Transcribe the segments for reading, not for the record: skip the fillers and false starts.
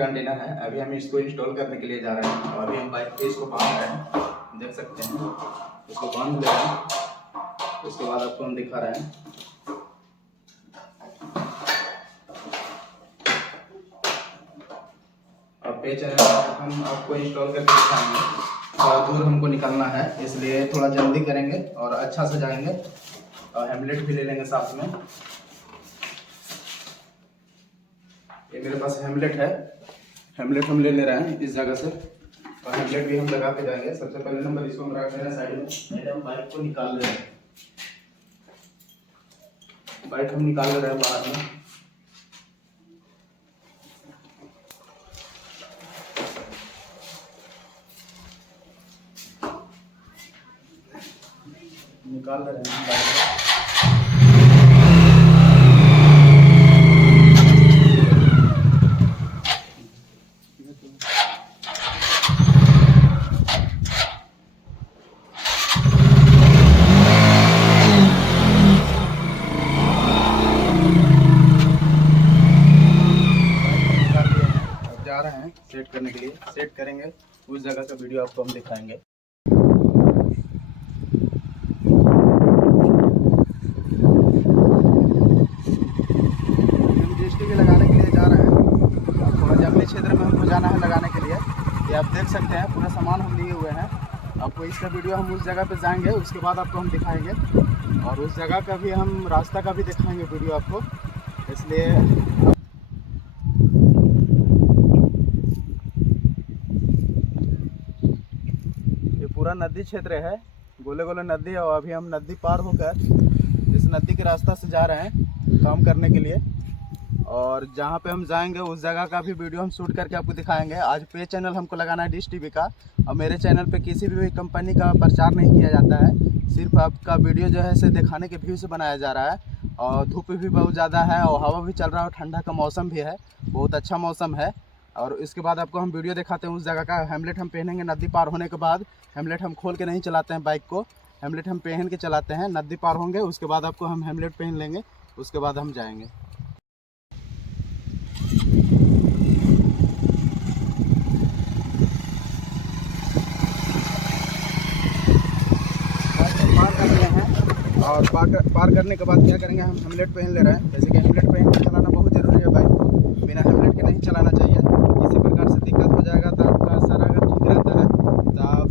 Container है, अभी हम इसको इंस्टॉल करने के लिए जा रहे हैं और अभी हम बाइक पे इसको बांध रहे हैं, देख सकते हैं। इसको बांध ले रहे हैं, उसके बाद आपको हम दिखा रहे हैं। अब पे चैनल हम आपको इंस्टॉल करके दिखाएंगे। थोड़ा दूर हमको निकलना है, इसलिए थोड़ा जल्दी करेंगे और अच्छा से जाएंगे और हेमलेट भी ले लेंगे साथ में। ये मेरे पास हेमलेट है, हेमलेट हम ले रहे हैं इस जगह से और हेमलेट भी हम लगा के जाएंगे। सबसे पहले नंबर इसको हम रख देना साइड में, नहीं हम बाइक को निकाल ले रहे हैं। बाइक हम निकाल ले रहे हैं बाहर में। निकाल ले रहे हैं बाइक। जा रहे हैं सेट करने के लिए, सेट करेंगे उस जगह का वीडियो आपको हम दिखाएंगे। हम जीएसटी भी लगाने के लिए जा रहे हैं, थोड़ा जंगली क्षेत्र में हमको जाना है लगाने के लिए। ये आप देख सकते हैं पूरा सामान हम लिए हुए हैं। आपको इसका वीडियो हम उस जगह पे जाएंगे, उसके बाद आपको हम दिखाएंगे और उस जगह का भी हम रास्ता का भी दिखाएंगे वीडियो आपको। इसलिए पूरा नदी क्षेत्र है, गोले गोले नदी है और अभी हम नदी पार होकर इस नदी के रास्ता से जा रहे हैं काम करने के लिए। और जहाँ पे हम जाएंगे उस जगह का भी वीडियो हम शूट करके आपको दिखाएंगे। आज पे चैनल हमको लगाना है डिश टीवी का, और मेरे चैनल पे किसी भी कंपनी का प्रचार नहीं किया जाता है। सिर्फ आपका वीडियो जो है इसे दिखाने के व्यू से बनाया जा रहा है। और धूप भी बहुत ज़्यादा है और हवा भी चल रहा है और ठंडा का मौसम भी है, बहुत अच्छा मौसम है। और इसके बाद आपको हम वीडियो दिखाते हैं उस जगह का। हेमलेट हम पहनेंगे नदी पार होने के बाद। हेमलेट हम खोल के नहीं चलाते हैं बाइक को, हेमलेट हम पहन के चलाते हैं। नदी पार होंगे उसके बाद आपको हम हेमलेट पहन लेंगे, उसके बाद हम जाएंगे। पार कर लिए हैं और पार करने के बाद क्या करेंगे, हम हेमलेट पहन ले रहे हैं। जैसे कि हेमलेट पहन के चलाना बहुत ज़रूरी है, बाइक को बिना हेमलेट के नहीं चलाना चाहिए। किसी प्रकार से दिक्कत हो जाएगा तो आपका सर अगर ठीक रहता है तो आप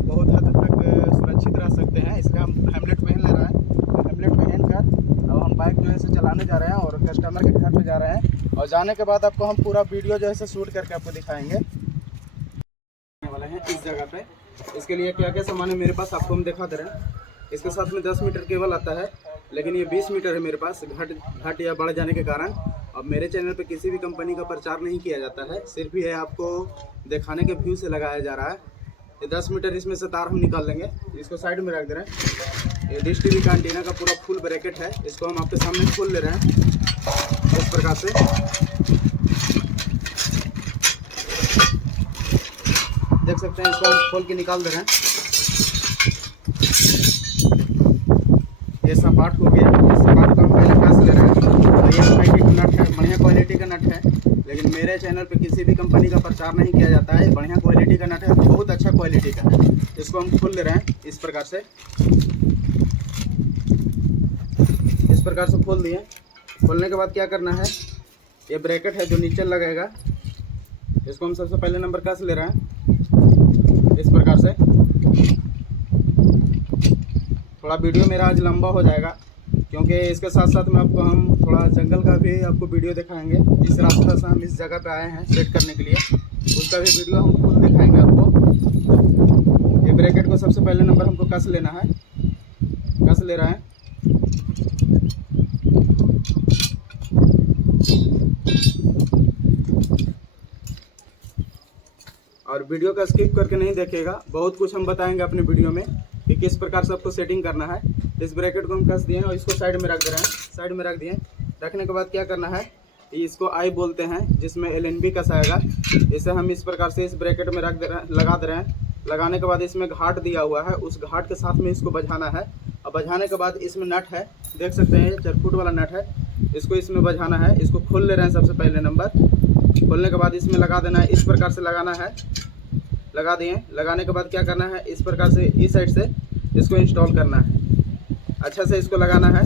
बहुत हद तक सुरक्षित रह सकते हैं। इसलिए हम हेमलेट पहन ले रहे हैं। हेमलेट पहन कर अब हम बाइक जो है से चलाने जा रहे हैं और कस्टमर के घर पे जा रहे हैं। और जाने के बाद आपको हम पूरा वीडियो जो है से शूट करके आपको दिखाएंगे वाले हैं इस जगह पे। इसके लिए क्या क्या सामान है मेरे पास आपको हम दिखा दे रहे हैं। इसके साथ में 10 मीटर केबल आता है, लेकिन ये 20 मीटर है मेरे पास, घट या बढ़ जाने के कारण। अब मेरे चैनल पे किसी भी कंपनी का प्रचार नहीं किया जाता है, सिर्फ ये आपको दिखाने के व्यू से लगाया जा रहा है। ये 10 मीटर इसमें से तार हम निकाल लेंगे, इसको साइड में रख दे रहे हैं। ये डिश टीवी का एंटीना का पूरा फुल ब्रैकेट है, इसको हम आपके सामने खोल ले रहे हैं इस प्रकार से। देख सकते हैं, इसको हम खोल के निकाल दे रहे हैं। ये सपाट हो गया, इस सपाट को हम पहले कस ले रहे हैं। ये एमआईटी का नट है, बढ़िया क्वालिटी का नट है, लेकिन मेरे चैनल पे किसी भी कंपनी का प्रचार नहीं किया जाता है। बढ़िया क्वालिटी का नट है, बहुत अच्छा क्वालिटी का है। इसको हम खोल ले रहे हैं इस प्रकार से। इस प्रकार से खोल दिए। खोलने के बाद क्या करना है, ये ब्रैकेट है जो नीचे लगेगा, इसको हम सबसे पहले नंबर कस ले रहे हैं इस प्रकार से। थोड़ा वीडियो मेरा आज लंबा हो जाएगा, क्योंकि इसके साथ साथ में आपको हम थोड़ा जंगल का भी आपको वीडियो दिखाएंगे। इस रास्ते से हम इस जगह पे आए हैं सेट करने के लिए, उसका भी वीडियो हम खुद दिखाएंगे आपको। ये ब्रैकेट को सबसे पहले नंबर हमको कस लेना है, कस ले रहे हैं। और वीडियो का स्किप करके नहीं देखिएगा, बहुत कुछ हम बताएंगे अपने वीडियो में कि किस प्रकार से आपको सेटिंग करना है। इस ब्रैकेट को हम कस दिए और इसको साइड में रख दे रहे हैं। साइड में रख दिए, रखने के बाद क्या करना है, इसको आई बोलते हैं जिसमें LNB कस आएगा। इसे हम इस प्रकार से इस ब्रैकेट में रख दे रहे हैं, लगा दे रहे हैं। लगाने के बाद इसमें घाट दिया हुआ है, उस घाट के साथ में इसको बजाना है। और बजाने के बाद इसमें नट है, देख सकते हैं 4 फुट वाला नट है, इसको इसमें बजाना है। इसको खोल ले रहे हैं सबसे पहले नंबर। खोलने के बाद इसमें लगा देना है, इस प्रकार से लगाना है। लगा दिए, लगाने के बाद क्या करना है, इस प्रकार से इस साइड से इसको इंस्टॉल करना है। अच्छा से इसको लगाना है।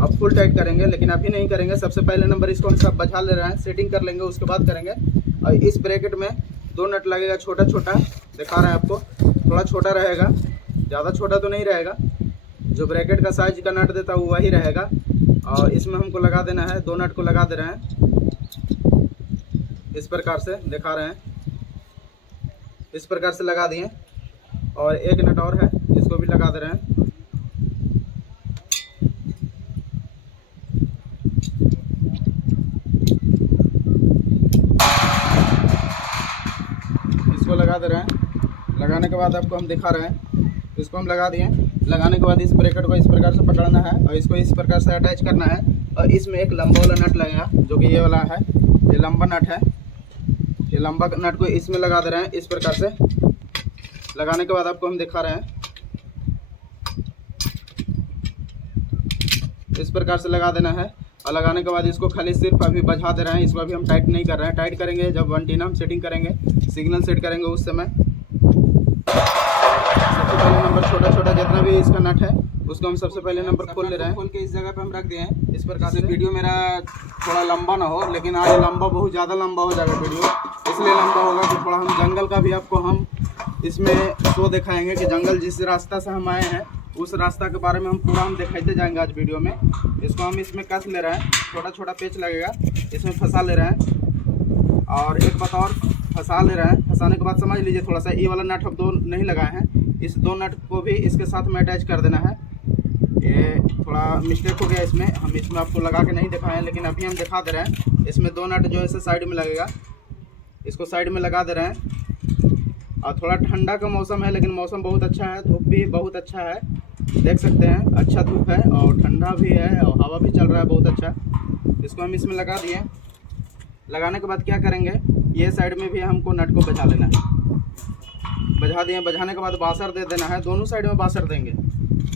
अब फुल टाइट करेंगे, लेकिन अभी नहीं करेंगे। सबसे पहले नंबर इसको हम सब बजा ले रहे हैं, सेटिंग कर लेंगे, उसके बाद करेंगे। और इस ब्रैकेट में 2 नट लगेगा, छोटा छोटा दिखा रहे हैं आपको, थोड़ा छोटा रहेगा, ज़्यादा छोटा तो नहीं रहेगा। जो ब्रैकेट का साइज का नट देता है वो वही रहेगा। और इसमें हमको लगा देना है, 2 नट को लगा दे रहे हैं, इस प्रकार से दिखा रहे हैं, इस प्रकार से लगा दिए। और एक नट और है, इसको भी लगा दे रहे हैं। इसको लगा दे रहे हैं। लगाने के बाद आपको हम दिखा रहे हैं, इसको हम लगा दिए। लगाने के बाद इस ब्रैकेट को इस प्रकार से पकड़ना है और इसको इस प्रकार से अटैच करना है। और इसमें एक लंबा वाला नट लगेगा, जो कि ये वाला है, ये लंबा नट है। ये लंबा नट को इसमें लगा दे रहे हैं, इस प्रकार से। लगाने के बाद आपको हम दिखा रहे हैं, इस प्रकार से लगा देना है। और लगाने के बाद इसको खाली सिर्फ अभी बजा दे रहे हैं, इसको अभी हम टाइट नहीं कर रहे हैं। टाइट करेंगे जब एंटीना हम सेटिंग करेंगे, सिग्नल सेट करेंगे उस समय। सबसे पहले नंबर छोटा छोटा जितना भी इसका नट है उसको हम सबसे पहले नंबर खोल ले रहे हैं। खोल के इस जगह पे हम रख दिए हैं, इस प्रकार से। वीडियो मेरा थोड़ा लंबा ना हो, लेकिन आज लंबा, बहुत ज़्यादा लंबा हो जाएगा वीडियो, इसलिए लंबा होगा कि थोड़ा हम जंगल का भी आपको हम इसमें शो दिखाएंगे कि जंगल जिस रास्ता से हम आए हैं उस रास्ता के बारे में हम पूरा हम दिखाते जाएंगे आज वीडियो में। इसको हम इसमें कस ले रहे हैं, छोटा छोटा पेच लगेगा, इसमें फंसा ले रहे हैं। और एक बात और, फंसा ले रहे हैं। फंसाने के बाद समझ लीजिए थोड़ा सा, ये वाला नट हम 2 नहीं लगाए हैं, इस 2 नट को भी इसके साथ में अटैच कर देना है। ये थोड़ा मिस्टेक हो गया इसमें, हम इसमें आपको लगा के नहीं दिखाए हैं, लेकिन अभी हम दिखा दे रहे हैं। इसमें 2 नट जो है साइड में लगेगा, इसको साइड में लगा दे रहे हैं। और थोड़ा ठंडा का मौसम है, लेकिन मौसम बहुत अच्छा है, धूप भी बहुत अच्छा है, देख सकते हैं, अच्छा धूप है और ठंडा भी है और हवा भी चल रहा है बहुत अच्छा। इसको हम इसमें लगा दिए। लगाने के बाद क्या करेंगे, ये साइड में भी हमको नट को बजा लेना है। बजा दिए, बजाने के बाद बासर दे देना है, दोनों साइड में बासर देंगे।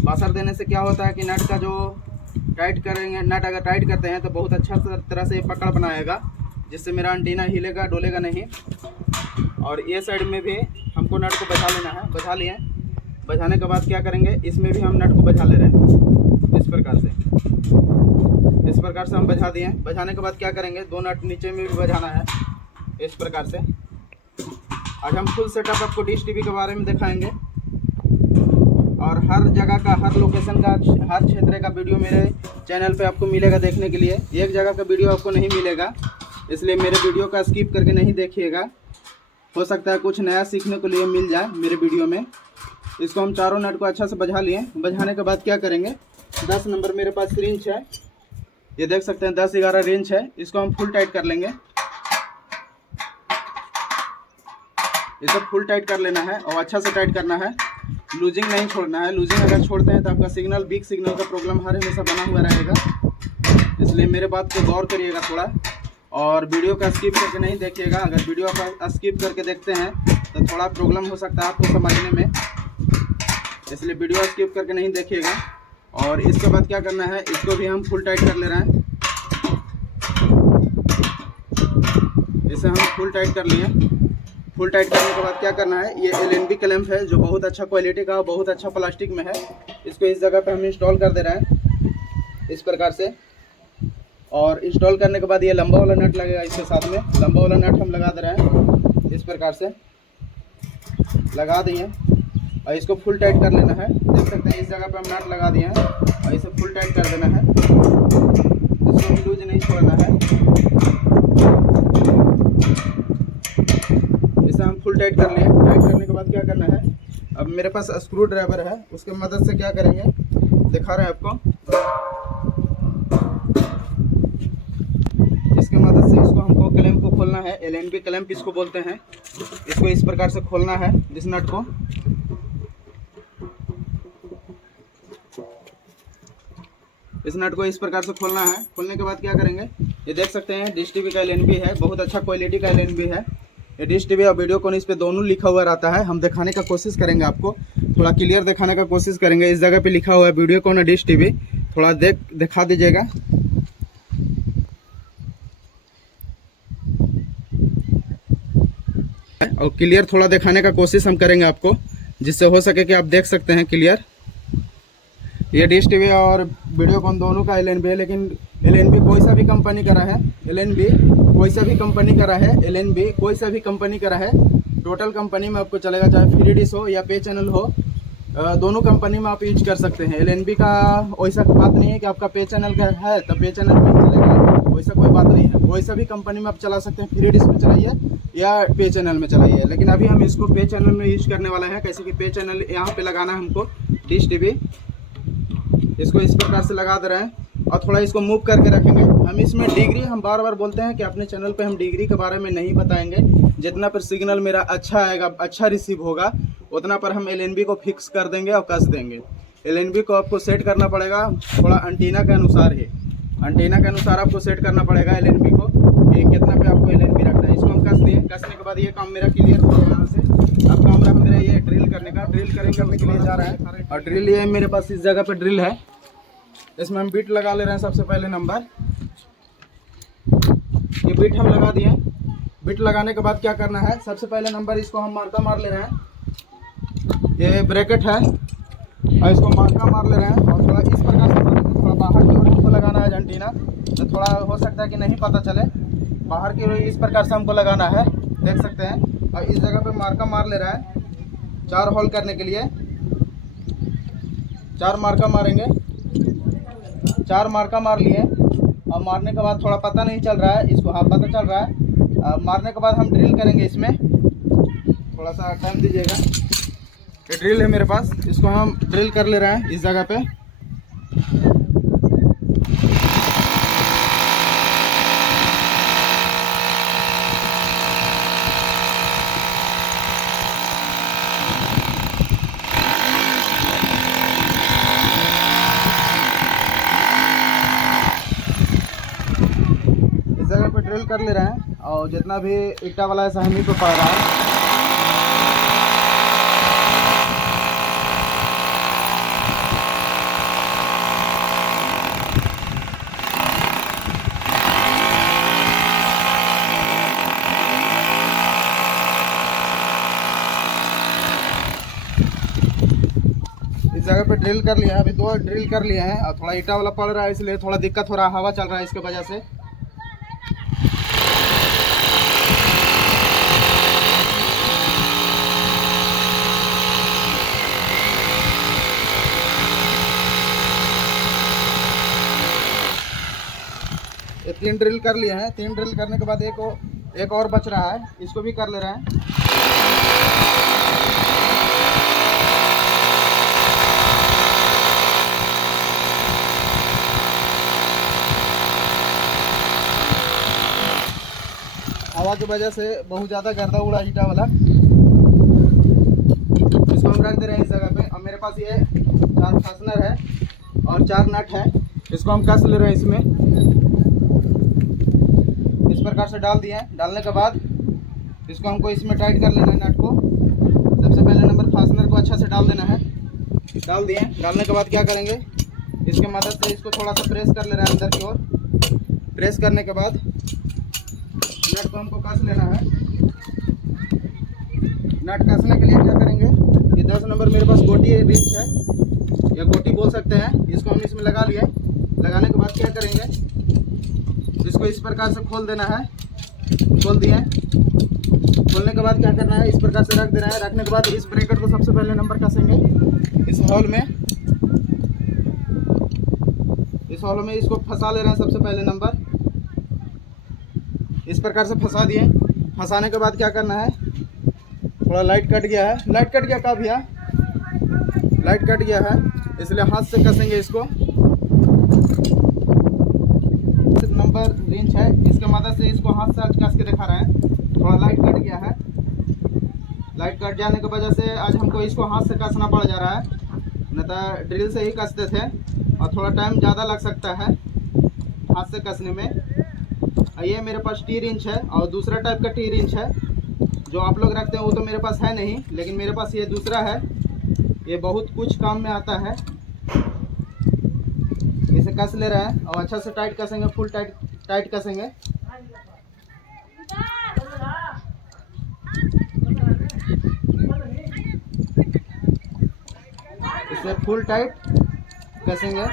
बासर देने से क्या होता है कि नट का जो टाइट करेंगे, नट अगर टाइट करते हैं तो बहुत अच्छा तरह से पकड़ बनाएगा, जिससे मेरा एंटीना हिलेगा डोलेगा नहीं। और ये साइड में भी हमको नट को बजा लेना है। बजा लिए, बजाने के बाद क्या करेंगे, इसमें भी हम नट को बजा ले रहे हैं, इस प्रकार से। इस प्रकार से हम बजा दिए। बजाने के बाद क्या करेंगे, 2 नट नीचे में भी बजाना है, इस प्रकार से। आज हम फुल सेटअप आपको डिश टीवी के बारे में दिखाएंगे और हर जगह का, हर लोकेशन का, हर क्षेत्र का वीडियो मेरे चैनल पे आपको मिलेगा देखने के लिए। एक जगह का वीडियो आपको नहीं मिलेगा, इसलिए मेरे वीडियो का स्किप करके नहीं देखिएगा। हो सकता है कुछ नया सीखने को लिए मिल जाए मेरे वीडियो में। इसको हम चारों नट को अच्छा से बजा लिए। बजाने के बाद क्या करेंगे, 10 नंबर मेरे पास रिंच है, ये देख सकते हैं 10-11 रिंच है। इसको हम फुल टाइट कर लेंगे, इसे फुल टाइट कर लेना है और अच्छा से टाइट करना है, लूजिंग नहीं छोड़ना है। लूजिंग अगर छोड़ते हैं तो आपका सिग्नल, वीक सिग्नल का प्रॉब्लम हर हमेशा बना हुआ रहेगा, इसलिए मेरे बात पे गौर करिएगा थोड़ा। और वीडियो का स्किप करके नहीं देखिएगा, अगर वीडियो का स्किप करके देखते हैं तो थोड़ा प्रॉब्लम हो सकता है आपको समझने में, इसलिए वीडियो स्किप करके नहीं देखिएगा। और इसके बाद क्या करना है, इसको भी हम फुल टाइट कर ले रहे हैं। इसे हम फुल टाइट कर लिए। फुल टाइट करने के बाद क्या करना है, ये LNB क्लैंप है जो बहुत अच्छा क्वालिटी का, बहुत अच्छा प्लास्टिक में है। इसको इस जगह पे हम इंस्टॉल कर दे रहे हैं, इस प्रकार से। और इंस्टॉल करने के बाद ये लंबा वाला नट लगेगा इसके साथ में, लंबा वाला नट हम लगा दे रहे हैं, इस प्रकार से लगा दिए। और इसको फुल टाइट कर लेना है, देख सकते हैं इस जगह पे हम नट लगा दिए हैं और इसे फुल टाइट कर देना है, इसको भी लूज नहीं छोड़ना है। इसे हम फुल टाइट कर लिए। टाइट करने के बाद क्या करना है, अब मेरे पास स्क्रू ड्राइवर है, उसके मदद से क्या करेंगे दिखा रहे हैं आपको। इसके मदद से इसको हमको क्लैंप को खोलना है। LNB क्लैंप इसको बोलते हैं। इसको इस प्रकार से खोलना है इस नट को। इस नट को इस प्रकार से खोलना है। खोलने के बाद क्या करेंगे, ये देख सकते हैं डिश टीवी का LNB है, बहुत अच्छा क्वालिटी का LNB है। ये डिश टीवी और वीडियोकॉन इस पे दोनों लिखा हुआ रहता है। हम दिखाने का कोशिश करेंगे, आपको थोड़ा क्लियर दिखाने का कोशिश करेंगे। इस जगह पे लिखा हुआ है वीडियोकॉन और डिश टीवी, थोड़ा दिखा दीजिएगा। और क्लियर थोड़ा दिखाने का कोशिश हम करेंगे आपको, जिससे हो सके कि आप देख सकते हैं क्लियर। ये डिश टीवी और वीडियोकॉन दोनों का LNB है, लेकिन LNB कोई सा भी कंपनी का रहा है। LNB कोई सा भी कंपनी का रहा है। LNB कोई सा भी कंपनी का रहा है, टोटल कंपनी में आपको चलेगा, चाहे फ्री डिश हो या पे चैनल हो, दोनों कंपनी में आप यूज कर सकते हैं। LNB का वैसा बात नहीं है कि आपका पे चैनल का है तो पे चैनल में चलेगा, वैसा कोई बात नहीं है। कोई सा भी कंपनी में आप चला सकते हैं, फ्री डिश में चलाइए या पे चैनल में चलाइए। लेकिन अभी हम इसको पे चैनल में यूज करने वाला है। कैसे कि पे चैनल यहाँ पे लगाना है हमको डिश टीवी, इसको इस प्रकार से लगा दे रहे हैं और थोड़ा इसको मूव करके रखेंगे। हम इसमें डिग्री, हम बार बार बोलते हैं कि अपने चैनल पे हम डिग्री के बारे में नहीं बताएंगे। जितना पर सिग्नल मेरा अच्छा आएगा, अच्छा रिसीव होगा, उतना पर हम LNB को फिक्स कर देंगे और कस देंगे। LNB को आपको सेट करना पड़ेगा थोड़ा एंटीना के अनुसार ही, एंटीना के अनुसार आपको सेट करना पड़ेगा LNB को कि कितना पे आपको LNB रखना है। इसको हम कस दिए, कसने के बाद ये काम मेरा क्लियर हो गया। यहाँ से अब काम रहा मेरा ये ड्रिल करने का। ड्रिल करने के लिए जा रहा है और ड्रिल ये मेरे पास इस जगह पे ड्रिल है। इसमें हम बीट लगा ले रहे हैं। सबसे पहले नंबर ये बीट हम लगा दिए। बीट लगाने के बाद क्या करना है, सबसे पहले नंबर इसको हम मार्का मार ले रहे हैं। ये ब्रैकेट है और इसको मार्का मार ले रहे हैं और थोड़ा इस प्रकार से थोड़ा बाहर की ओर हमको लगाना है एंटीना, तो थोड़ा हो सकता है कि नहीं पता चले। बाहर की ओर इस प्रकार से हमको लगाना है, देख सकते हैं। और इस जगह पे मार्का मार ले रहा है 4 होल करने के लिए। 4 मार्का मारेंगे। 4 मार्का मार लिए और मारने के बाद थोड़ा पता नहीं चल रहा है इसको, हाँ पता चल रहा है। मारने के बाद हम ड्रिल करेंगे। इसमें थोड़ा सा टाइम दीजिएगा। ये ड्रिल है मेरे पास, इसको हम ड्रिल कर ले रहे हैं इस जगह पे। ड्रिल कर ले रहे हैं और जितना भी ईटा वाला है सहनी पे पड़ रहा है। इस जगह पे ड्रिल कर लिया है, अभी 2 ड्रिल कर लिए हैं और थोड़ा ईटा वाला पड़ रहा है, इसलिए थोड़ा दिक्कत हो रहा है, हवा चल रहा है इसके वजह से। ये 3 ड्रिल कर लिए हैं। 3 ड्रिल करने के बाद एक और बच रहा है, इसको भी कर ले रहे हैं। हवा की वजह से बहुत ज़्यादा गर्दा उड़ा ईटा वाला। इसको हम रख दे रहे हैं इस जगह पे। और मेरे पास ये 4 फास्टनर है और 4 नट है, इसको हम कस ले रहे हैं इसमें। इस प्रकार से डाल दिए हैं। डालने के बाद इसको हमको इसमें टाइट कर लेना है नट को। सबसे पहले नंबर फास्टनर को अच्छा से डाल देना है। डाल दिए। डालने के बाद क्या करेंगे, इसके मदद से इसको थोड़ा सा प्रेस कर ले रहे हैं अंदर की ओर। प्रेस करने के बाद नट को हमको कस लेना है। नट कसने के लिए क्या करेंगे, ये 10 नंबर मेरे पास गोटी रिंच है या गोटी बोल सकते हैं, इसको हम इसमें लगा लिए। लगाने के बाद क्या करेंगे, इसको इस प्रकार से खोल देना है। खोल दिए। खोलने के बाद क्या करना है, इस प्रकार से रख देना है। रखने के बाद इस ब्रैकेट को सबसे पहले नंबर कसेंगे इस हॉल में। इस हॉल में इसको फंसा ले रहे हैं सबसे पहले नंबर। इस प्रकार से फंसा दिए। फंसाने के बाद क्या करना है, थोड़ा लाइट कट गया है। लाइट कट गया का भैया, लाइट कट गया है, इसलिए हाथ से कसेंगे इसको। नंबर इंच है। इसके मदद से इसको हाथ से आज कस के दिखा रहे हैं। थोड़ा लाइट कट गया है। लाइट कट जाने की वजह से आज हमको इसको हाथ से कसना पड़ जा रहा है, नहीं तो ड्रिल से ही कसते थे और थोड़ा टाइम ज़्यादा लग सकता है हाथ से कसने में। ये मेरे पास टीर इंच है और दूसरा टाइप का टीर इंच है जो आप लोग रखते हैं, वो तो मेरे पास है नहीं, लेकिन मेरे पास ये दूसरा है। ये बहुत कुछ काम में आता है। इसे कस ले रहे हैं और अच्छा से टाइट कसेंगे, फुल टाइट कसेंगे। इसे फुल टाइट कसेंगे।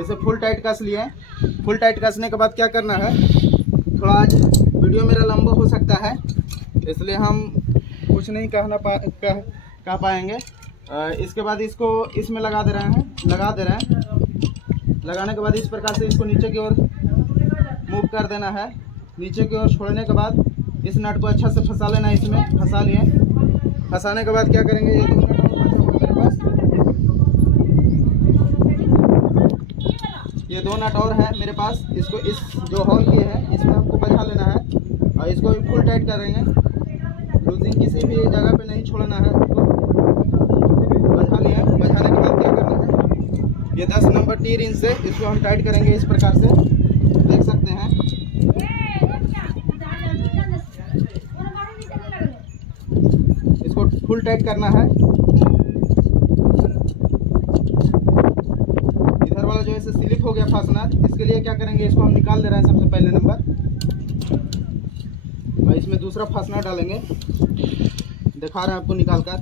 इसे फुल टाइट कस लिए। फुल टाइट कसने के बाद क्या करना है, थोड़ा आज वीडियो मेरा लंबा हो सकता है, इसलिए हम कुछ नहीं कह पाएंगे। इसके बाद इसको इसमें लगा दे रहे हैं। लगाने के बाद इस प्रकार से इसको नीचे की ओर मूव कर देना है। नीचे की ओर छोड़ने के बाद इस नट को अच्छा से फंसा लेना है। इसमें फंसा लिए। फंसाने के बाद क्या करेंगे, ये दो नट और है मेरे पास। इसको इस जो होल किए हैं इसमें हमको बजा लेना है और इसको भी फुल टाइट करेंगे। लूजिंग किसी भी जगह पे नहीं छोड़ना है। इसको बजा लिया। बजाने के बाद क्या करना है, ये 10 नंबर टीर इंच से इसको हम टाइट करेंगे इस प्रकार से, देख सकते हैं। इसको फुल टाइट करना है। इधर वाला जो है स्लिप हो गया फास्टनर, इसके लिए क्या करेंगे, इसको हम निकाल ले रहे हैं सबसे पहले नंबर और इसमें दूसरा फास्टनर डालेंगे। दिखा रहे हैं आपको निकाल कर,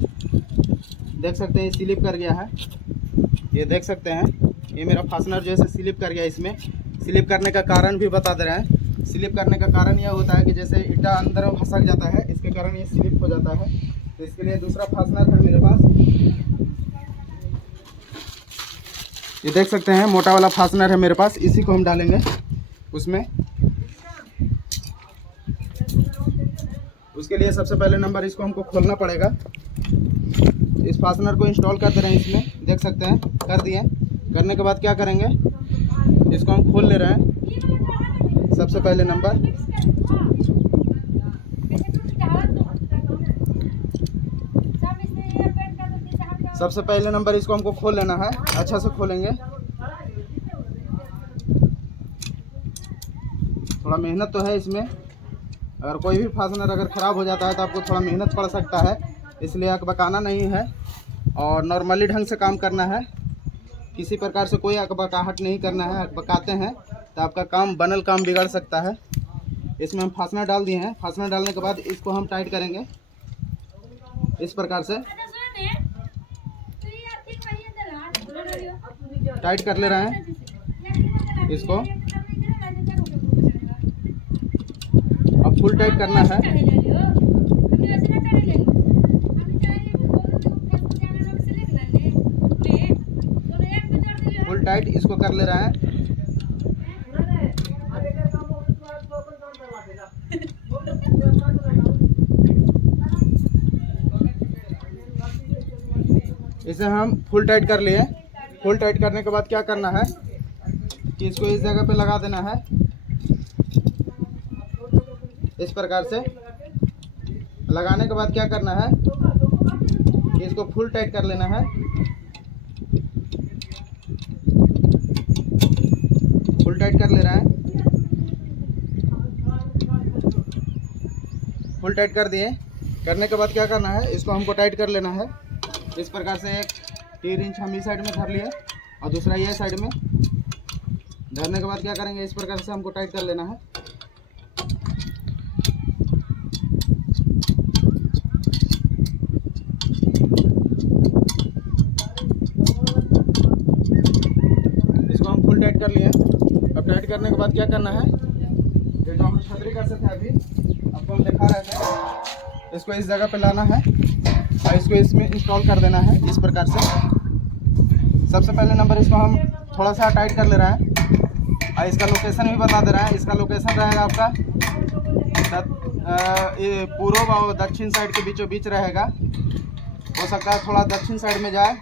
देख सकते हैं स्लिप कर गया है। ये देख सकते हैं, ये मेरा फास्टनर जो है स्लिप कर गया। इसमें स्लिप करने का कारण भी बता दे रहे हैं। स्लिप करने का कारण यह होता है कि जैसे ईटा अंदर फंसक जाता है, इसके कारण ये स्लिप हो जाता है। तो इसके लिए दूसरा फास्टनर है मेरे पास। ये देख सकते हैं मोटा वाला फास्टनर है मेरे पास, इसी को हम डालेंगे उसमें। उसके लिए सबसे पहले नंबर इसको हमको खोलना पड़ेगा। इस फास्टनर को इंस्टॉल कर दे रहे हैं इसमें, देख सकते हैं कर दिए। करने के बाद क्या करेंगे, इसको हम खोल ले रहे हैं सबसे पहले नंबर। सबसे पहले नंबर इसको हमको खोल लेना है, अच्छा से खोलेंगे। थोड़ा मेहनत तो है इसमें, अगर कोई भी फास्टनर अगर ख़राब हो जाता है तो आपको थोड़ा मेहनत पड़ सकता है, इसलिए अकबकाना नहीं है और नॉर्मली ढंग से काम करना है। किसी प्रकार से कोई अकबकाहट नहीं करना है। अकबकाते हैं तो आपका काम बनल काम बिगड़ सकता है। इसमें हम फास्टनर डाल दिए हैं। फास्टनर डालने के बाद इसको हम टाइट करेंगे इस प्रकार से, टाइट कर ले रहे हैं इसको। अब फुल टाइट करना है। फुल टाइट इसको कर ले रहे हैं। इसे हम फुल टाइट कर लिए। फुल टाइट करने के बाद क्या करना है कि इसको इस जगह पे लगा देना है इस प्रकार से। लगाने के बाद क्या करना है कि इसको फुल टाइट कर लेना है। फुल टाइट कर ले रहा है। फुल टाइट कर दिए। करने के बाद क्या करना है, इसको हमको टाइट कर लेना है इस प्रकार से। एक 3 इंच हम इस साइड में धर लिए और दूसरा ये साइड में। धरने के बाद क्या करेंगे, इस प्रकार से हमको टाइट कर लेना है। इसको हम फुल टाइट कर लिए। अब टाइट करने के बाद क्या करना है, ये जो हम छतरी करते थे अभी आपको हम दिखा रहे थे, इसको इस जगह पे लाना है और इसको इसमें इंस्टॉल कर देना है इस प्रकार से। सबसे पहले नंबर इसको हम थोड़ा सा टाइट कर ले रहे हैं और इसका लोकेशन भी बता दे रहा है। इसका लोकेशन रहेगा आपका ये पूर्व और दक्षिण साइड के बीचों बीच रहेगा। हो सकता है थोड़ा दक्षिण साइड में जाए।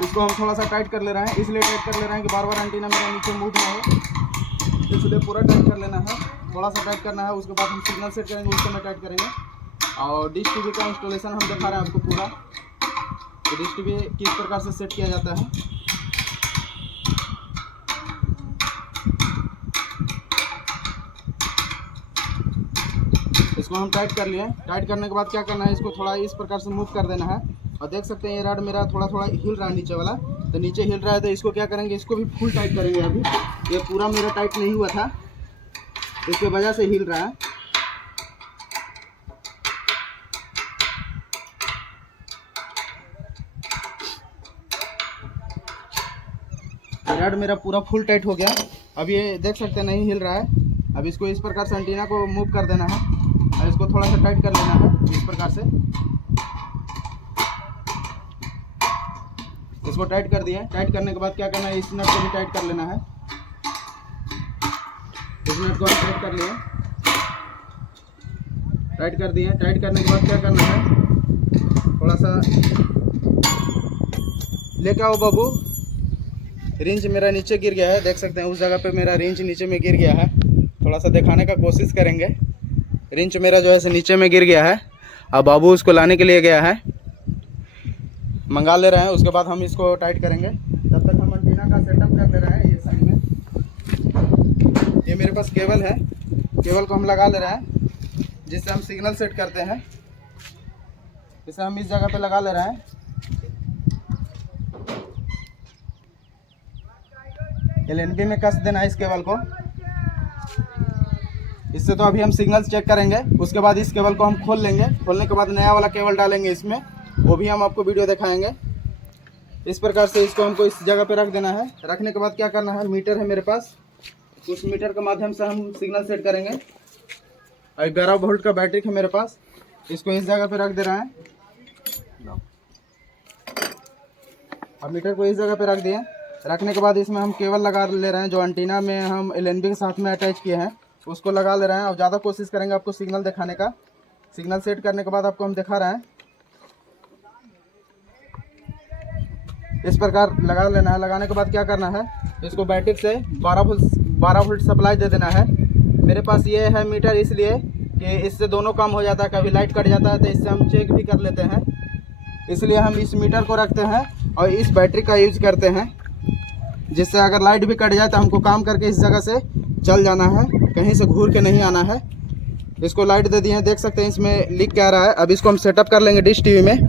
इसको हम थोड़ा सा टाइट कर ले रहे हैं, इसलिए टाइट कर ले रहे हैं कि बार बार एंटीना मेरा नीचे मूव ना हो, इसलिए पूरा टाइट कर लेना है। थोड़ा सा टाइट करना है, उसके बाद हम सिग्नल सेट करेंगे, उसको मैं टाइट करेंगे। और डिश टीवी का इंस्टॉलेशन हम दिखा रहे हैं आपको पूरा, तो डिश टीवी किस प्रकार से सेट किया जाता है। इसको हम टाइट कर लिए। टाइट करने के बाद क्या करना है, इसको थोड़ा इस प्रकार से मूव कर देना है। और देख सकते हैं ये रॉड मेरा थोड़ा थोड़ा हिल रहा है नीचे वाला, तो नीचे हिल रहा है तो इसको क्या करेंगे, इसको भी फुल टाइट करेंगे। अभी ये पूरा मेरा टाइट नहीं हुआ था, इसके वजह से हिल रहा है। रॉड मेरा पूरा फुल टाइट हो गया। अब ये देख सकते हैं नहीं हिल रहा है। अब इसको इस प्रकार से एंटीना को मूव कर देना है और इसको थोड़ा सा टाइट कर लेना है इस प्रकार से। इसको टाइट कर दिया। टाइट करने के बाद क्या करना है, इस नट को भी टाइट कर लेना है। इस नट को हम टाइट कर लिए, टाइट कर दिए। टाइट करने के बाद क्या करना है, थोड़ा सा लेके आओ बाबू। रिंच मेरा नीचे गिर गया है, देख सकते हैं उस जगह पे मेरा रिंच नीचे में गिर गया है। थोड़ा सा दिखाने का कोशिश करेंगे। रिंच मेरा जो है नीचे में गिर गया है। अब बाबू उसको लाने के लिए गया है, मंगा ले रहे हैं। उसके बाद हम इसको टाइट करेंगे। तब तक हम एंटीना का सेटअप कर ले रहे हैं। ये साइड में ये मेरे पास केबल है, केबल को हम लगा ले रहे हैं, जिससे हम सिग्नल सेट करते हैं। इसे हम इस जगह पे लगा ले रहे हैं। LNB में कस देना है इस केबल को। इससे तो अभी हम सिग्नल चेक करेंगे, उसके बाद इस केबल को हम खोल लेंगे। खोलने के बाद नया वाला केबल डालेंगे इसमें, वो भी हम आपको वीडियो दिखाएंगे। इस प्रकार से इसको हमको इस जगह पे रख देना है। रखने के बाद क्या करना है, मीटर है मेरे पास, उस मीटर के माध्यम से हम सिग्नल सेट करेंगे। और 11 वोल्ट का बैटरी है मेरे पास, इसको इस जगह पे रख दे रहे हैं। अब मीटर को इस जगह पे रख दिए। रखने के बाद इसमें हम केबल लगा ले रहे हैं, जो एंटीना में हम LNB के साथ में अटैच किए हैं, उसको लगा ले रहे हैं। और ज़्यादा कोशिश करेंगे आपको सिग्नल दिखाने का। सिग्नल सेट करने के बाद आपको हम दिखा रहे हैं। इस प्रकार लगा लेना है। लगाने के बाद क्या करना है, इसको बैटरी से 12 वोल्ट सप्लाई दे देना है। मेरे पास ये है मीटर, इसलिए कि इससे दोनों काम हो जाता है। कभी लाइट कट जाता है तो इससे हम चेक भी कर लेते हैं, इसलिए हम इस मीटर को रखते हैं और इस बैटरी का यूज करते हैं, जिससे अगर लाइट भी कट जाए तो हमको काम करके इस जगह से चल जाना है, कहीं से घूर के नहीं आना है। इसको लाइट दे दिए हैं, देख सकते हैं इसमें लीक क्या रहा है। अब इसको हम सेटअप कर लेंगे डिश टीवी में।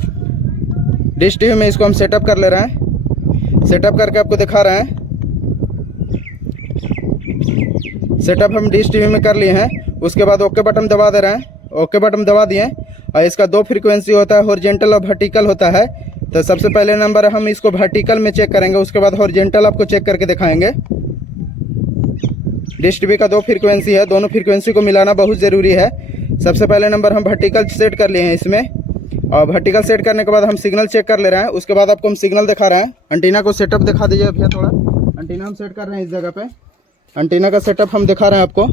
डिश टीवी में इसको हम सेटअप कर ले रहे हैं। सेटअप करके आपको दिखा रहे हैं। सेटअप हम डिश टीवी में कर लिए हैं। उसके बाद ओके बटन दबा दे रहे हैं। ओके बटन दबा दिए। और इसका 2 फ्रीक्वेंसी होता है, हॉरिजॉन्टल और वर्टिकल होता है। तो सबसे पहले नंबर हम इसको वर्टिकल में चेक करेंगे, उसके बाद हॉरिजॉन्टल आपको चेक करके दिखाएंगे। डिश टीवी का 2 फ्रीक्वेंसी है, दोनों फ्रीक्वेंसी को मिलाना बहुत ज़रूरी है। सबसे पहले नंबर हम वर्टिकल सेट कर लिए हैं इसमें, और वर्टिकल सेट करने के बाद हम सिग्नल चेक कर ले रहे हैं। उसके बाद आपको हम सिग्नल दिखा रहे हैं। एंटीना को सेटअप दिखा दीजिए भैया थोड़ा। एंटीना हम सेट कर रहे हैं इस जगह पे। एंटीना का सेटअप हम दिखा रहे हैं आपको।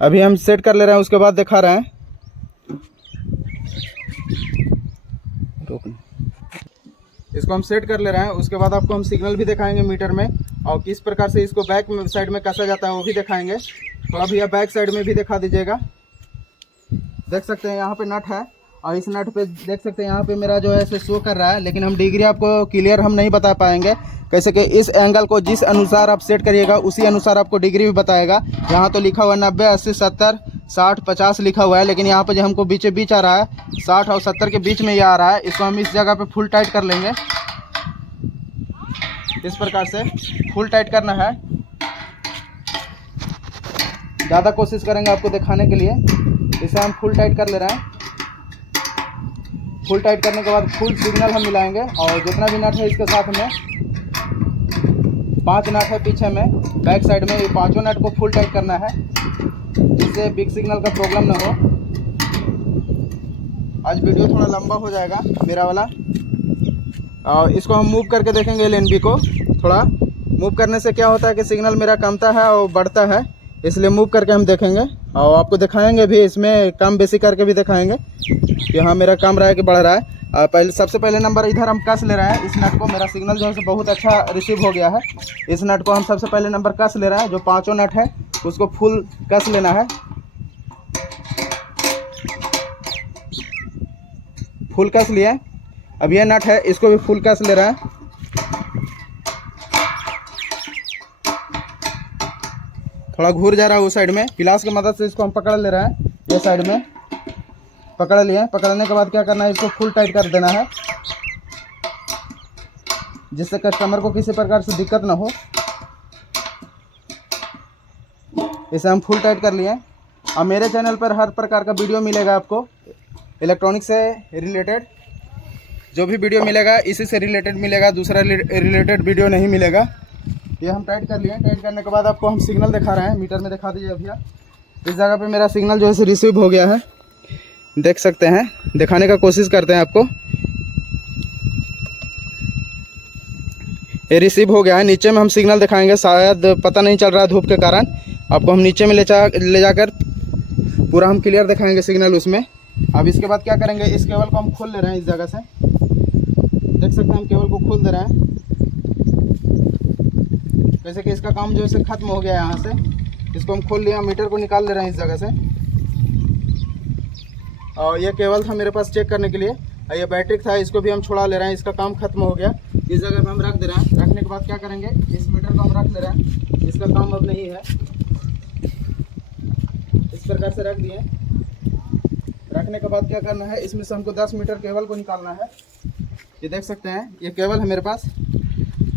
अभी हम सेट कर ले रहे हैं, उसके बाद दिखा रहे हैं। इसको हम सेट कर ले रहे हैं। उसके बाद आपको हम सिग्नल भी दिखाएंगे मीटर में, और किस प्रकार से इसको बैक साइड में कसा जाता है वो भी दिखाएंगे। तो अभी आप बैक साइड में भी दिखा दीजिएगा। देख सकते हैं यहाँ पे नट है, और इस नट पे देख सकते हैं यहाँ पे मेरा जो है ऐसे शो कर रहा है, लेकिन हम डिग्री आपको क्लियर हम नहीं बता पाएंगे। कैसे कि इस एंगल को जिस अनुसार आप सेट करिएगा उसी अनुसार आपको डिग्री भी बताएगा। यहाँ तो लिखा हुआ 90, 80, 70, 60, 50 लिखा हुआ है, लेकिन यहाँ पे जो हमको बीचे बीच आ रहा है 60 और 70 के बीच में ये आ रहा है। इसको हम इस जगह पे फुल टाइट कर लेंगे। इस प्रकार से फुल टाइट करना है। ज़्यादा कोशिश करेंगे आपको दिखाने के लिए। इसे हम फुल टाइट कर ले रहे हैं। फुल टाइट करने के बाद फुल सिग्नल हम मिलाएंगे, और जितना भी नट है इसके साथ में 5 नट है पीछे में, बैक साइड में, ये 5 नट को फुल टाइट करना है, जिससे बिग सिग्नल का प्रॉब्लम ना हो। आज वीडियो थोड़ा लंबा हो जाएगा मेरा वाला, और इसको हम मूव करके देखेंगे LNB को थोड़ा। मूव करने से क्या होता है कि सिग्नल मेरा कमता है और बढ़ता है, इसलिए मूव करके हम देखेंगे और आपको दिखाएंगे भी, इसमें कम बेसी करके भी दिखाएंगे कि हाँ मेरा कम रहा है कि बढ़ रहा है। सबसे पहले नंबर इधर हम कस ले रहे हैं इस नट को। मेरा सिग्नल जो है बहुत अच्छा रिसीव हो गया है। इस नट को हम सबसे पहले नंबर कस ले रहे हैं। जो पांचों नट है उसको फुल कस लेना है, फुल कस लिया। अब ये नट है इसको भी फुल कस ले रहा है। थोड़ा घूर जा रहा है उस साइड में, पिलास की मदद से इसको हम पकड़ ले रहे हैं। ये साइड में पकड़ लिए। पकड़ने के बाद क्या करना है, इसको फुल टाइट कर देना है जिससे कस्टमर को किसी प्रकार से दिक्कत ना हो। इसे हम फुल टाइट कर लिए। अब मेरे चैनल पर हर प्रकार का वीडियो मिलेगा आपको, इलेक्ट्रॉनिक से रिलेटेड जो भी वीडियो मिलेगा इसी से रिलेटेड मिलेगा, दूसरा रिलेटेड वीडियो नहीं मिलेगा। ये हम टाइट कर लिए। टाइट करने के बाद आपको हम सिग्नल दिखा रहे हैं, मीटर में दिखा दीजिए भैया। इस जगह पे मेरा सिग्नल जो है रिसीव हो गया है, देख सकते हैं। दिखाने का कोशिश करते हैं आपको। ये रिसीव हो गया है। नीचे में हम सिग्नल दिखाएंगे, शायद पता नहीं चल रहा है धूप के कारण। आपको हम नीचे में ले जाकर पूरा हम क्लियर दिखाएंगे सिग्नल उसमें। अब इसके बाद क्या करेंगे, इस केबल को हम खोल ले रहे हैं इस जगह से। देख सकते हैं हम केबल को खोल दे रहे हैं, जैसे कि इसका काम जो है खत्म हो गया है। यहाँ से इसको हम खोल लिया, मीटर को निकाल ले रहे हैं इस जगह से। और ये केबल था मेरे पास चेक करने के लिए, और ये बैटरी था, इसको भी हम छुड़ा ले रहे हैं। इसका काम खत्म हो गया। इस जगह पे हम रख दे रहे हैं। रखने के बाद क्या करेंगे, इस मीटर को हम रख ले रहे हैं, इसका काम अब नहीं है। इस प्रकार से रख दिए। रखने के बाद क्या करना है, इसमें से हमको 10 मीटर केबल को निकालना है। ये देख सकते हैं ये केबल है मेरे पास,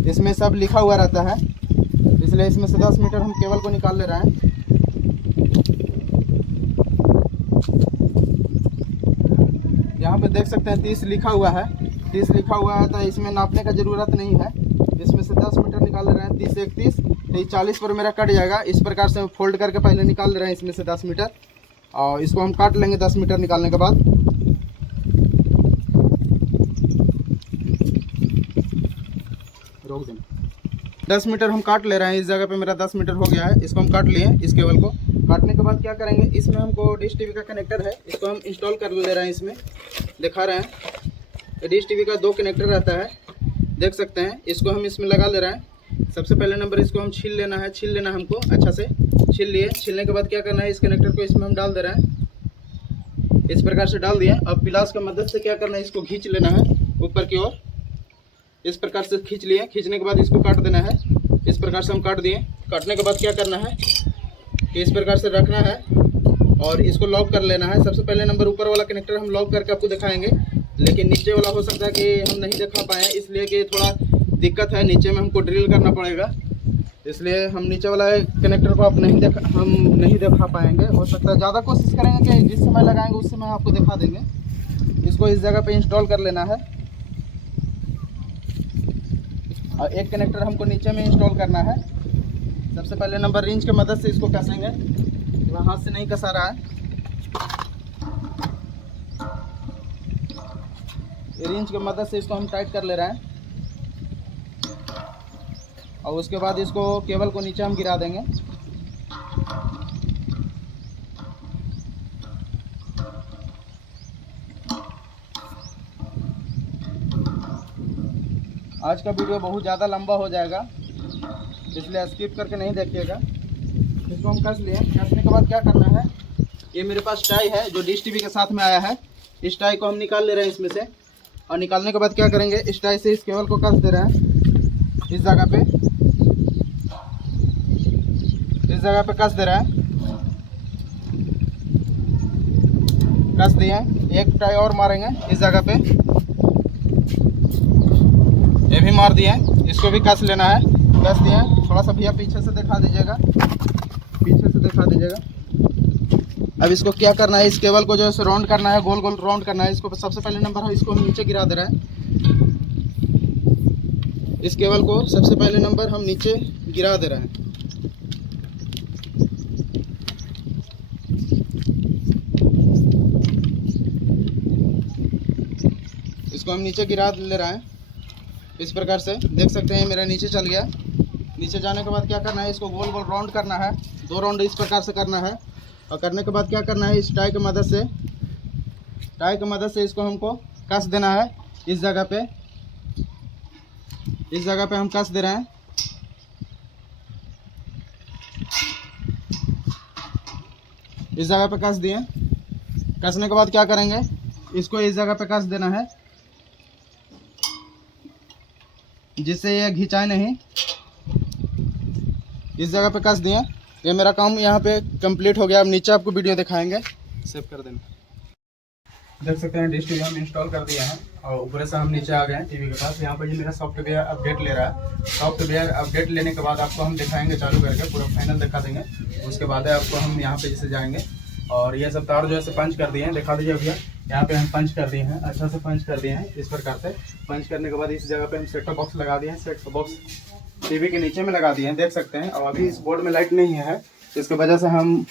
इसमें सब लिखा हुआ रहता है, इसलिए इसमें से 10 मीटर हम केबल को निकाल ले रहे हैं। यहाँ पे देख सकते हैं 30 लिखा हुआ है। 30 लिखा हुआ है तो इसमें नापने का ज़रूरत नहीं है। इसमें से 10 मीटर निकाल ले रहे हैं। 30 एक 30 तो 40 पर मेरा कट जाएगा। इस प्रकार से फोल्ड करके पहले निकाल ले रहे हैं इसमें से 10 मीटर, और इसको हम काट लेंगे 10 मीटर निकालने के बाद। रोक दें। 10 मीटर हम काट ले रहे हैं। इस जगह पे मेरा 10 मीटर हो गया है। इसको हम काट लिए इस केबल को। काटने के बाद क्या करेंगे, इसमें हमको डिश टीवी का कनेक्टर है, इसको हम इंस्टॉल कर ले रहे हैं। इसमें दिखा रहे हैं डिश टीवी का 2 कनेक्टर रहता है, देख सकते हैं। इसको हम इसमें लगा ले रहे हैं। सबसे पहले नंबर इसको हम छील लेना है, छील लेना हमको अच्छा से। छील लिए। छीलने के बाद क्या करना है, इस कनेक्टर को इसमें हम डाल दे रहे हैं। इस प्रकार से डाल दिए। अब पिलास की मदद से क्या करना है, इसको खींच लेना है ऊपर की ओर। इस प्रकार से खींच लिए। खींचने के बाद इसको काट देना है। इस प्रकार से हम काट दिए। काटने के बाद क्या करना है कि इस प्रकार से रखना है और इसको लॉक कर लेना है। सबसे पहले नंबर ऊपर वाला कनेक्टर हम लॉक करके आपको दिखाएंगे, लेकिन नीचे वाला हो सकता है कि हम नहीं दिखा पाएँ, इसलिए कि थोड़ा दिक्कत है। नीचे में हमको ड्रिल करना पड़ेगा, इसलिए हम नीचे वाला कनेक्टर को हम नहीं दिखा पाएंगे। हो सकता है ज़्यादा कोशिश करेंगे कि जिस समय लगाएंगे उस समय आपको दिखा देंगे। इसको इस जगह पे इंस्टॉल कर लेना है, और एक कनेक्टर हमको नीचे में इंस्टॉल करना है। सबसे पहले नंबर रिंच की मदद से इसको कसेंगे, हाथ से नहीं कसा रहा है। रिंच की मदद से इसको हम टाइट कर ले रहे हैं, और उसके बाद इसको केबल को नीचे हम गिरा देंगे। आज का वीडियो बहुत ज़्यादा लंबा हो जाएगा, इसलिए स्किप करके नहीं देखिएगा। इसको हम कस लिए। कसने के बाद क्या करना है, ये मेरे पास टाई है जो डिश टीवी के साथ में आया है। इस टाई को हम निकाल ले रहे हैं इसमें से, और निकालने के बाद क्या करेंगे, इस टाई से इस केबल को कस दे रहे हैं इस जगह पे। इस जगह पे कस दे रहा है। कस दिए। एक टाई और मारेंगे इस जगह पे, ये भी मार दिए। इसको भी कस लेना है। कस दिए। थोड़ा सा भैया पीछे से दिखा दीजिएगा, पीछे से दिखा दीजिएगा। अब इसको क्या करना है, इस केबल को जो है राउंड करना है, गोल गोल राउंड करना है। इसको सबसे पहले नंबर है, इसको हम नीचे गिरा दे रहे हैं। इस केबल को सबसे पहले नंबर हम नीचे गिरा दे रहे हैं। इसको हम नीचे गिरा ले रहे हैं इस प्रकार से। देख सकते हैं मेरा नीचे चल गया। नीचे जाने के बाद क्या करना है, इसको गोल गोल राउंड करना है, 2 राउंड इस प्रकार से करना है। और करने के बाद क्या करना है, इस टाई की मदद से इसको हमको कस देना है। इस जगह पे हम कस दे रहे हैं। इस जगह पे कस दिए। कसने के बाद क्या करेंगे, इसको इस जगह पे कस देना है जिससे ये घिंचाए नहीं। इस जगह पे कस दिए। ये मेरा काम यहाँ पे कंप्लीट हो गया। अब नीचे आपको वीडियो दिखाएंगे, सेव कर देना। देख सकते हैं डिश टीवी हम इंस्टॉल कर दिया है और ऊपर से हम नीचे आ गए हैं टीवी के पास। यहाँ पर ये मेरा सॉफ्टवेयर अपडेट ले रहा है। सॉफ्टवेयर अपडेट लेने के बाद आपको हम दिखाएंगे चालू करके, पूरा फाइनल दिखा देंगे। उसके बाद आपको हम यहाँ पे जैसे जाएंगे और ये सब तार जो है पंच कर दिए हैं, दिखा दीजिए भैया। यहाँ पे हम पंच कर दिए हैं, अच्छा से पंच कर दिए हैं। इस प्रकार से पंच करने के बाद इस जगह पे हम सेट टॉप बॉक्स लगा दिए हैं। सेट टॉप बॉक्स टीवी के नीचे में लगा दिए हैं, देख सकते हैं। और अभी इस बोर्ड में लाइट नहीं है, इसकी वजह से हम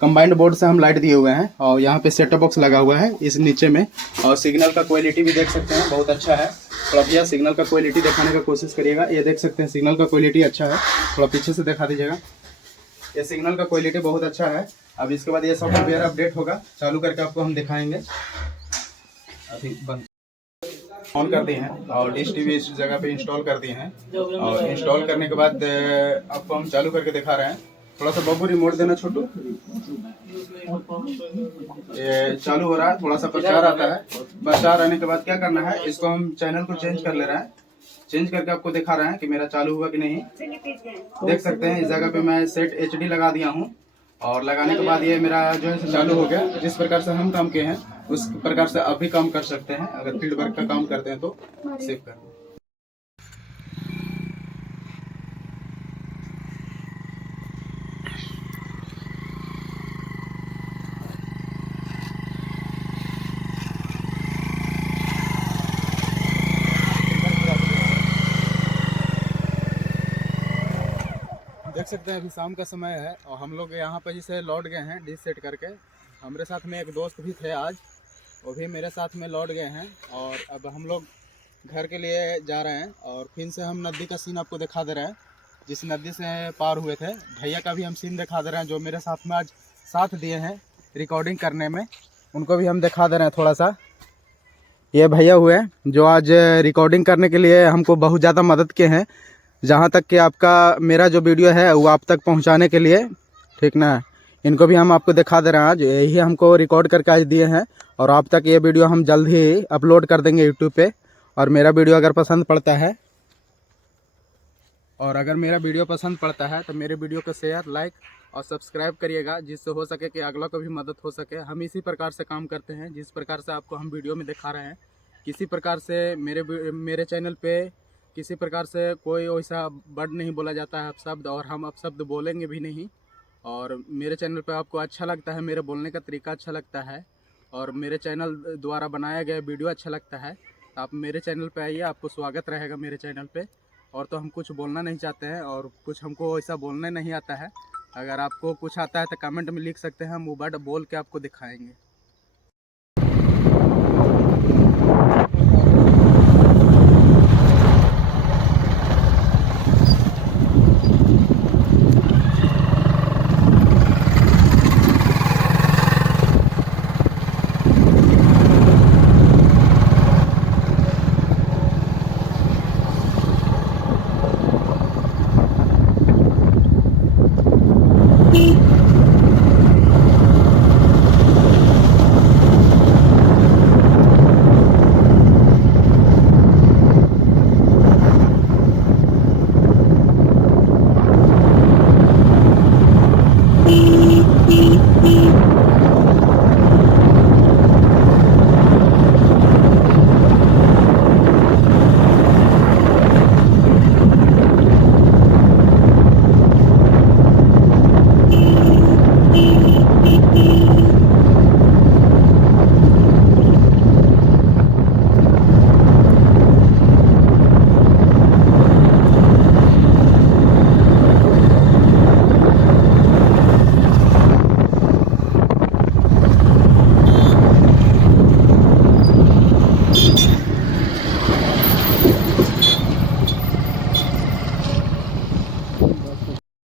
कंबाइंड बोर्ड से हम लाइट दिए हुए हैं। और यहाँ पे सेट टॉप बॉक्स लगा हुआ है इस नीचे में। और सिग्नल का क्वालिटी भी देख सकते हैं, बहुत अच्छा है। थोड़ा भैया सिग्नल का क्वालिटी दिखाने का कोशिश करिएगा। ये देख सकते हैं सिग्नल का क्वालिटी अच्छा है, थोड़ा पीछे से दिखा दीजिएगा। ये सिग्नल का क्वालिटी बहुत अच्छा है। अब इसके बाद ये सॉफ्टवेयर अपडेट होगा, चालू करके आपको हम दिखाएंगे। अभी बंद ऑन कर दिए हैं और डिश टीवी इस जगह पे इंस्टॉल कर दिए हैं। और इंस्टॉल करने के बाद आपको हम चालू करके दिखा रहे हैं। थोड़ा सा बब्बू रिमोट देना छोटू। ये चालू हो रहा है, थोड़ा सा प्रचार आता है। प्रचार आने के बाद क्या करना है, इसको हम चैनल को चेंज कर ले रहे हैं। चेंज करके आपको दिखा रहे हैं कि मेरा चालू हुआ कि नहीं। देख सकते हैं इस जगह पे मैं सेट HD लगा दिया हूँ। और लगाने के बाद ये मेरा जो है चालू हो गया। जिस प्रकार से हम काम किए हैं उस प्रकार से आप भी काम कर सकते हैं। अगर फील्ड वर्क का काम करते हैं तो सेव कर। देख सकते हैं अभी शाम का समय है और हम लोग यहाँ पर जैसे लौट गए हैं डिश सेट करके। हमारे साथ में एक दोस्त भी थे आज, वो भी मेरे साथ में लौट गए हैं। और अब हम लोग घर के लिए जा रहे हैं। और फिर से हम नदी का सीन आपको दिखा दे रहे हैं, जिस नदी से पार हुए थे। भैया का भी हम सीन दिखा दे रहे हैं जो मेरे साथ में आज साथ दिए हैं रिकॉर्डिंग करने में, उनको भी हम दिखा दे रहे हैं थोड़ा सा। ये भैया हुए जो आज रिकॉर्डिंग करने के लिए हमको बहुत ज़्यादा मदद किए हैं, जहाँ तक कि आपका मेरा जो वीडियो है वो आप तक पहुँचाने के लिए, ठीक ना। इनको भी हम आपको दिखा दे रहे हैं। आज यही हमको रिकॉर्ड करके आज दिए हैं और आप तक ये वीडियो हम जल्द ही अपलोड कर देंगे यूट्यूब पे। और मेरा वीडियो अगर पसंद पड़ता है तो मेरे वीडियो को शेयर, लाइक और सब्सक्राइब करिएगा, जिससे हो सके कि अगला को भी मदद हो सके। हम इसी प्रकार से काम करते हैं, जिस प्रकार से आपको हम वीडियो में दिखा रहे हैं। किसी प्रकार से मेरे चैनल पे किसी प्रकार से कोई वैसा वर्ड नहीं बोला जाता है अपशब्द, और हम अपशब्द बोलेंगे भी नहीं। और मेरे चैनल पे आपको अच्छा लगता है, मेरे बोलने का तरीका अच्छा लगता है और मेरे चैनल द्वारा बनाया गया वीडियो अच्छा लगता है, तो आप मेरे चैनल पे आइए, आपको स्वागत रहेगा मेरे चैनल पे। और तो हम कुछ बोलना नहीं चाहते हैं और कुछ हमको वैसा बोलने नहीं आता है। अगर आपको कुछ आता है तो कमेंट में लिख सकते हैं, हम वो वर्ड बोल के आपको दिखाएंगे।